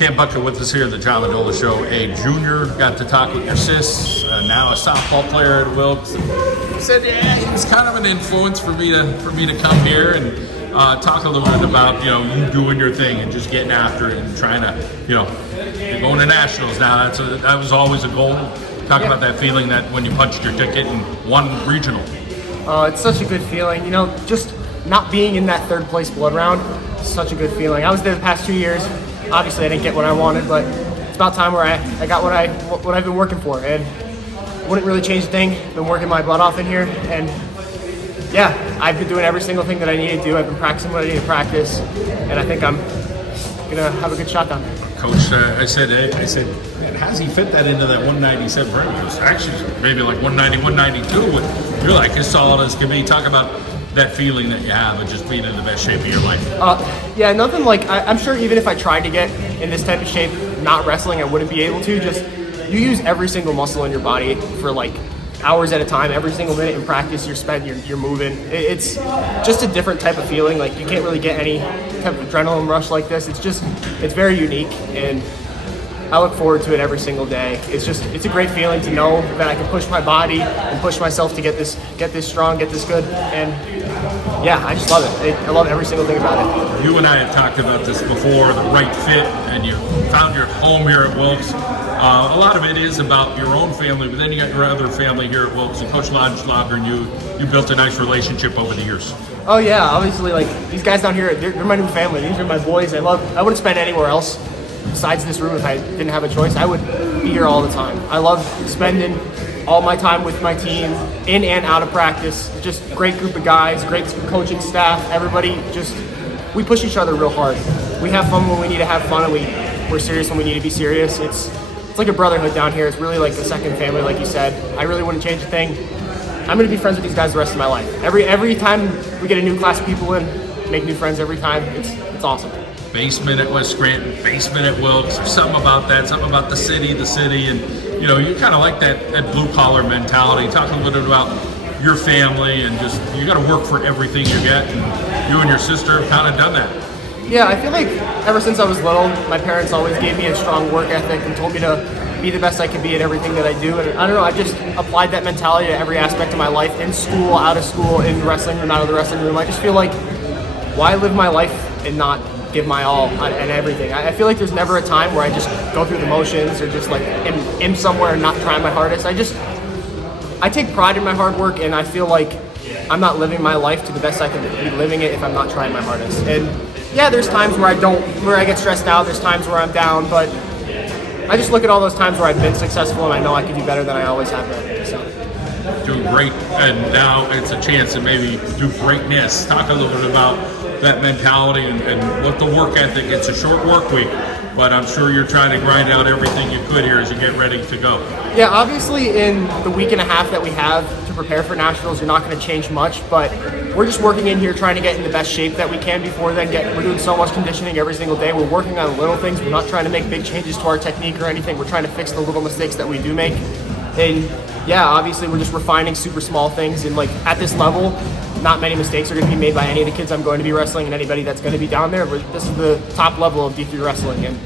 Cam Butka with us here at the John Mendola Show. A junior, got to talk with your sis, now a softball player at Wilkes. He said, yeah, it's kind of an influence for me to come here and talk a little bit about, you doing your thing and just getting after it and trying to, you're going to nationals now. That was always a goal. Talk about that feeling that when you punched your ticket and won regional. It's such a good feeling. Just not being in that third place blood round is such a good feeling. I was there the past 2 years. Obviously, I didn't get what I wanted, but it's about time where I got what I've been working for, and wouldn't really change a thing. Been working my butt off in here, and yeah, I've been doing every single thing that I need to do. I've been practicing what I need to practice, and I think I'm gonna have a good shot down there. Coach, I said, man, how does he fit that into that 197 range? It was actually maybe like 190, 192. You're like as solid as can be. Talk about that feeling that you have of just being in the best shape of your life. Yeah, nothing like, I'm sure even if I tried to get in this type of shape, not wrestling, I wouldn't be able to. Just, you use every single muscle in your body for like hours at a time. Every single minute in practice you're moving. It's just a different type of feeling. Like, you can't really get any type of adrenaline rush like this. It's very unique, and I look forward to it every single day. It's a great feeling to know that I can push my body and push myself to get this strong, get this good, and yeah, I just love it. I love every single thing about it. You and I have talked about this before, the right fit, and you found your home here at Wilkes. A lot of it is about your own family, but then you got your other family here at Wilkes, and Coach Lodger and you built a nice relationship over the years. Oh yeah, obviously, like, these guys down here, they're my new family. These are my boys. I wouldn't spend anywhere else besides this room if I didn't have a choice. I would be here all the time. I love spending all my time with my team, in and out of practice. Just great group of guys, great coaching staff. Everybody we push each other real hard. We have fun when we need to have fun, and we're serious when we need to be serious. It's like a brotherhood down here. It's really like a second family, like you said. I really wouldn't change a thing. I'm gonna be friends with these guys the rest of my life. Every time we get a new class of people in, make new friends every time. It's awesome. Basement at West Scranton, basement at Wilkes. There's something about that, something about the city, and you kind of like that blue collar mentality. Talk a little bit about your family, and just, you got to work for everything you get, and you and your sister have kind of done that. Yeah, I feel like ever since I was little, my parents always gave me a strong work ethic and told me to be the best I could be at everything that I do. And I don't know, I just applied that mentality to every aspect of my life, in school, out of school, in the wrestling room, out of the wrestling room. I just feel like, why live my life and not give my all and everything? I feel like there's never a time where I just go through the motions or just like am somewhere and not trying my hardest. I take pride in my hard work, and I feel like I'm not living my life to the best I can be living it if I'm not trying my hardest. And yeah, there's times where I get stressed out. There's times where I'm down, but I just look at all those times where I've been successful, and I know I can do better than I always have been. So. Doing great, and now it's a chance to maybe do greatness. Talk a little bit about that mentality and what the work ethic. It's a short work week, but I'm sure you're trying to grind out everything you could here as you get ready to go. Yeah, obviously in the week and a half that we have to prepare for nationals, you're not going to change much, but we're just working in here trying to get in the best shape that we can before then. We're doing so much conditioning every single day. We're working on little things. We're not trying to make big changes to our technique or anything. We're trying to fix the little mistakes that we do make. And yeah, obviously we're just refining super small things, and like at this level, not many mistakes are going to be made by any of the kids I'm going to be wrestling and anybody that's going to be down there. But this is the top level of D3 wrestling, and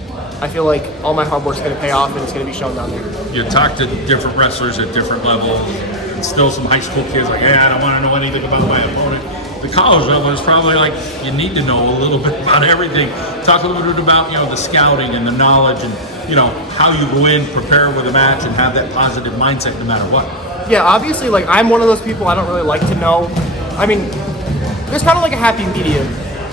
I feel like all my hard work's going to pay off, and it's going to be shown down there. You talk to different wrestlers at different levels, and still some high school kids like, hey, I don't want to know anything about my opponent. The college level is probably like, you need to know a little bit about everything. Talk a little bit about, the scouting and the knowledge, and how you go in, prepare with a match, and have that positive mindset no matter what. Yeah, obviously, like, I'm one of those people I don't really like to know. I mean, there's kind of like a happy medium.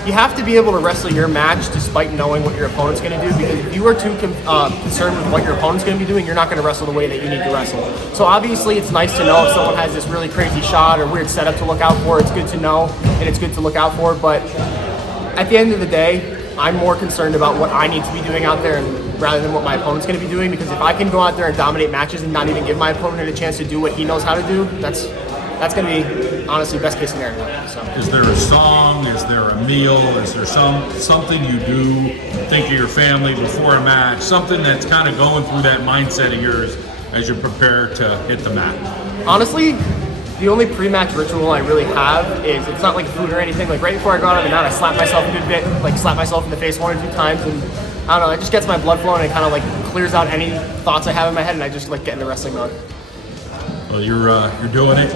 You have to be able to wrestle your match despite knowing what your opponent's going to do, because if you are too concerned with what your opponent's going to be doing, you're not going to wrestle the way that you need to wrestle. So obviously it's nice to know if someone has this really crazy shot or weird setup to look out for. It's good to know, and it's good to look out for, but at the end of the day, I'm more concerned about what I need to be doing out there rather than what my opponent's going to be doing, because if I can go out there and dominate matches and not even give my opponent a chance to do what he knows how to do, that's going to be, honestly, best case scenario. So. Is there a song? Is there a meal? Is there something you do, think of your family before a match? Something that's kind of going through that mindset of yours as you prepare to hit the mat? Honestly, the only pre-match ritual I really have is, it's not like food or anything. Like right before I go out on the mat, I slap myself a good bit, like slap myself in the face 1 or 2 times, and I don't know, it just gets my blood flowing and it kind of like clears out any thoughts I have in my head, and I just like get into wrestling mode. Well, you're doing it.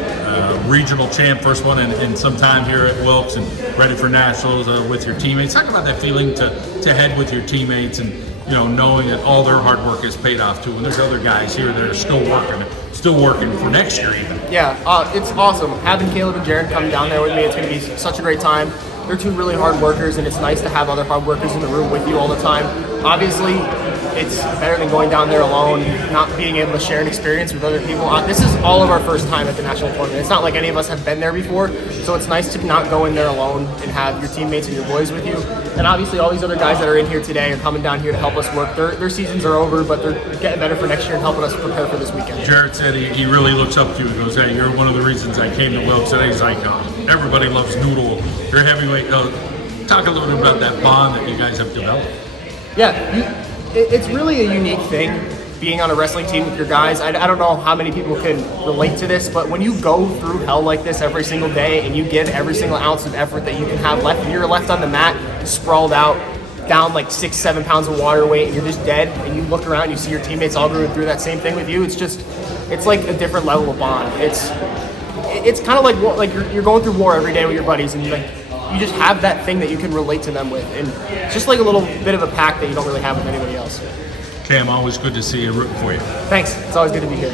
Regional champ, first one in some time here at Wilkes, and ready for nationals with your teammates. Talk about that feeling to head with your teammates, and knowing that all their hard work is paid off too. And there's other guys here that are still working for next year even. Yeah, it's awesome having Caleb and Jared come down there with me. It's going to be such a great time. They're two really hard workers, and it's nice to have other hard workers in the room with you all the time. Obviously, it's better than going down there alone, not being able to share an experience with other people. This is all of our first time at the national tournament. It's not like any of us have been there before, so it's nice to not go in there alone and have your teammates and your boys with you. And obviously, all these other guys that are in here today are coming down here to help us work. Their seasons are over, but they're getting better for next year and helping us prepare for this weekend. Jared said he really looks up to you. He goes, "Hey, you're one of the reasons I came to Wilkes." And he's like, "Everybody loves Noodle. You're heavyweight." Talk a little bit about that bond that you guys have developed. Yeah, it's really a unique thing being on a wrestling team with your guys. I don't know how many people can relate to this, but when you go through hell like this every single day and you give every single ounce of effort that you can have left, and you're left on the mat, sprawled out, down like 6-7 pounds of water weight, and you're just dead, and you look around and you see your teammates all going through that same thing with you, it's like a different level of bond. It's kind of like you're going through war every day with your buddies, and you just have that thing that you can relate to them with, and it's just like a little bit of a pack that you don't really have with anybody else. Cam, always good to see you. Rooting for you. Thanks. It's always good to be here.